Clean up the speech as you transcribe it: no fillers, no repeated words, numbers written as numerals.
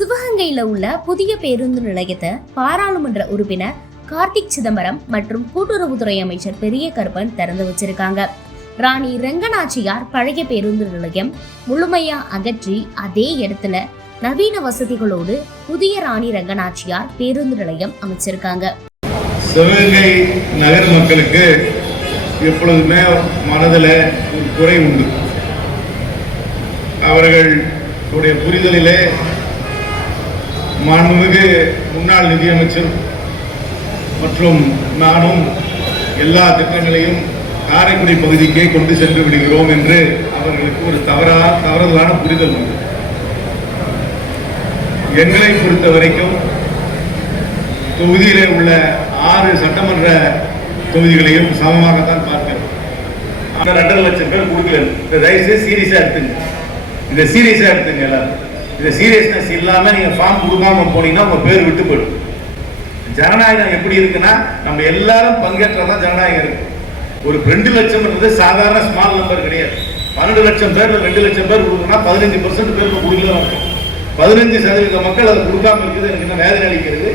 சிவகங்கையில உள்ள புதிய பேருந்து நிலையத்தை பாராளுமன்ற உறுப்பினர் கார்த்திக் சிதம்பரம் மற்றும் கூட்டுறவுத்துறை அமைச்சர் பெரிய கருப்பன் திறந்து வச்சிருக்காங்க. ராணி ரெங்கநாச்சியார் பழைய பேருந்து நிலையம் முழுமையா அகற்றி அதே இடத்துல நவீன வசதிகளோடு புதிய ராணி ரெங்கநாச்சியார் பேருந்து நிலையம் அமைச்சிருக்காங்க. சிவகங்கை நகர மக்களுக்கு எப்பொழுதுமே மனதில் ஒரு குறை உண்டு. அவர்களுடைய புரிதலிலே மாண்புமிகு முன்னாள் நிதியமைச்சர் மற்றும் நானும் எல்லா திட்டங்களையும் காரைக்குடி பகுதிக்கே கொண்டு சென்று விடுகிறோம் என்று அவர்களுக்கு ஒரு தவறுதலான புரிதல் உண்டு. எங்களை பொறுத்த வரைக்கும் தொகுதியிலே உள்ள 6 சட்டமன்ற தொகுதிகளையும் சமமாகத்தான் பார்க்கிறோம். 2.5 லட்சம் பேர் கொடுக்கல. தயவுசெய்து சீரியஸா எடுத்துங்க. இந்த சீரியஸா எடுத்துங்க. எல்லாரும் இந்த சீரியஸ்னஸ் இல்லாம நீங்க ஃபார்ம் கொடுக்காம போனீங்கன்னா உங்க பேர் விட்டு போயிடும். ஜனநாயகம் எப்படி இருக்குன்னா நம்ம எல்லாரும் பங்கேற்றதான் ஜனநாயகம் இருக்கு. ஒரு 2 லட்சம்ன்றது சாதாரண ஸ்மால் நம்பர் கிடையாது. 12 லட்சம் பேர் 2 லட்சம் பேர் கொடுக்கணும்னா 15% பேருக்கு கொடுக்கல. 15% மக்கள் அதை கொடுக்காம இருக்குது. எனக்கு என்ன வேதனை அளிக்கிறது.